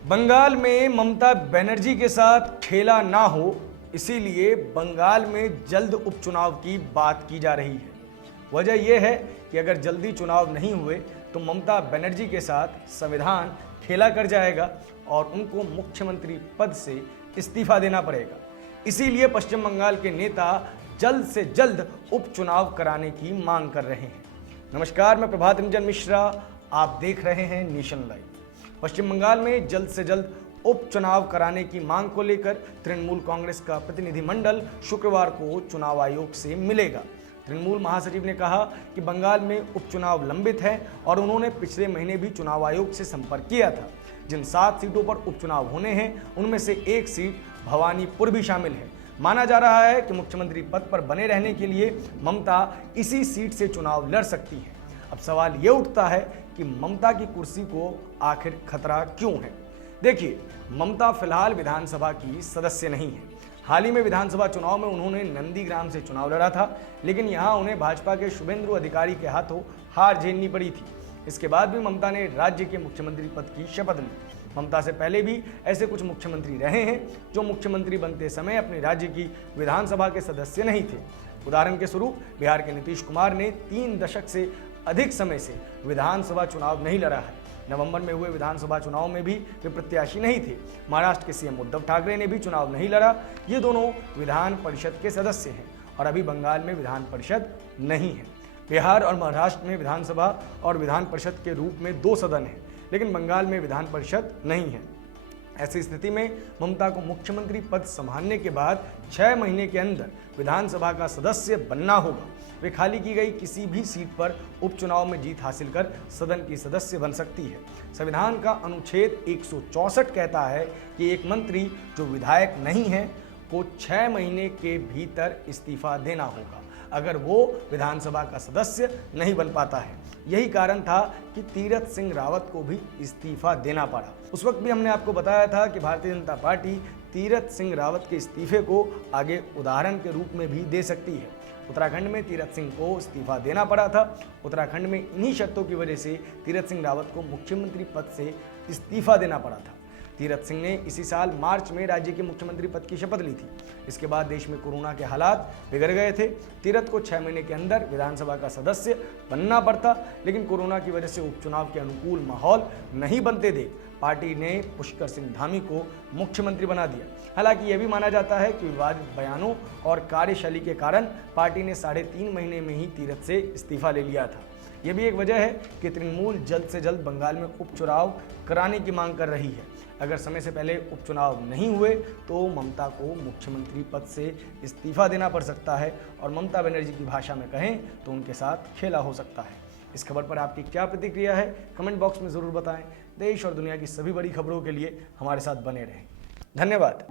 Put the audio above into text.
बंगाल में ममता बनर्जी के साथ खेला ना हो, इसीलिए बंगाल में जल्द उपचुनाव की बात की जा रही है। वजह यह है कि अगर जल्दी चुनाव नहीं हुए तो ममता बनर्जी के साथ संविधान खेला कर जाएगा और उनको मुख्यमंत्री पद से इस्तीफा देना पड़ेगा। इसीलिए पश्चिम बंगाल के नेता जल्द से जल्द उपचुनाव कराने की मांग कर रहे हैं। नमस्कार, मैं प्रभात रंजन मिश्रा, आप देख रहे हैं नेशन लाइव। पश्चिम बंगाल में जल्द से जल्द उपचुनाव कराने की मांग को लेकर तृणमूल कांग्रेस का प्रतिनिधिमंडल शुक्रवार को चुनाव आयोग से मिलेगा। तृणमूल महासचिव ने कहा कि बंगाल में उपचुनाव लंबित है और उन्होंने पिछले महीने भी चुनाव आयोग से संपर्क किया था। जिन 7 सीटों पर उपचुनाव होने हैं उनमें से एक सीट भवानीपुर भी शामिल है। माना जा रहा है कि मुख्यमंत्री पद पर बने रहने के लिए ममता इसी सीट से चुनाव लड़ सकती है। अब सवाल ये उठता है कि ममता की कुर्सी को आखिर खतरा क्यों है। देखिए, ममता फिलहाल विधानसभा की सदस्य नहीं है। हाल ही में विधानसभा चुनाव में उन्होंने नंदीग्राम से चुनाव लड़ा था, लेकिन यहां उन्हें भाजपा के शुभेंदु अधिकारी के हाथों हार झेलनी पड़ी थी। इसके बाद भी ममता ने राज्य के मुख्यमंत्री पद की शपथ ली। ममता से पहले भी ऐसे कुछ मुख्यमंत्री रहे हैं जो मुख्यमंत्री बनते समय अपने राज्य की विधानसभा के सदस्य नहीं थे। उदाहरण के स्वरूप बिहार के नीतीश कुमार ने 3 दशक से अधिक समय से विधानसभा चुनाव नहीं लड़ा है। नवंबर में हुए विधानसभा चुनाव में भी वे प्रत्याशी नहीं थे। महाराष्ट्र के सीएम उद्धव ठाकरे ने भी चुनाव नहीं लड़ा। ये दोनों विधान परिषद के सदस्य हैं और अभी बंगाल में विधान परिषद नहीं है। बिहार और महाराष्ट्र में विधानसभा और विधान परिषद के रूप में 2 सदन हैं, लेकिन बंगाल में विधान परिषद नहीं है। ऐसी स्थिति में ममता को मुख्यमंत्री पद संभालने के बाद 6 महीने के अंदर विधानसभा का सदस्य बनना होगा। वे खाली की गई किसी भी सीट पर उपचुनाव में जीत हासिल कर सदन की सदस्य बन सकती है। संविधान का अनुच्छेद 164 कहता है कि एक मंत्री जो विधायक नहीं है को 6 महीने के भीतर इस्तीफा देना होगा अगर वो विधानसभा का सदस्य नहीं बन पाता है। यही कारण था कि तीरथ सिंह रावत को भी इस्तीफा देना पड़ा। उस वक्त भी हमने आपको बताया था कि भारतीय जनता पार्टी तीरथ सिंह रावत के इस्तीफे को आगे उदाहरण के रूप में भी दे सकती है। उत्तराखंड में तीरथ सिंह को इस्तीफा देना पड़ा था। उत्तराखंड में इन्हीं शर्तों की वजह से तीरथ सिंह रावत को मुख्यमंत्री पद से इस्तीफा देना पड़ा था। तीरथ सिंह ने इसी साल मार्च में राज्य के मुख्यमंत्री पद की शपथ ली थी। इसके बाद देश में कोरोना के हालात बिगड़ गए थे। तीरथ को 6 महीने के अंदर विधानसभा का सदस्य बनना पड़ता, लेकिन कोरोना की वजह से उपचुनाव के अनुकूल माहौल नहीं बनते देख पार्टी ने पुष्कर सिंह धामी को मुख्यमंत्री बना दिया। हालांकि यह भी माना जाता है कि विवादित बयानों और कार्यशैली के कारण पार्टी ने 3.5 महीने में ही तीरथ से इस्तीफा ले लिया था। यह भी एक वजह है कि तृणमूल जल्द से जल्द बंगाल में उपचुनाव कराने की मांग कर रही है। अगर समय से पहले उपचुनाव नहीं हुए तो ममता को मुख्यमंत्री पद से इस्तीफा देना पड़ सकता है और ममता बनर्जी की भाषा में कहें तो उनके साथ खेला हो सकता है। इस खबर पर आपकी क्या प्रतिक्रिया है, कमेंट बॉक्स में ज़रूर बताएं। देश और दुनिया की सभी बड़ी खबरों के लिए हमारे साथ बने रहें। धन्यवाद।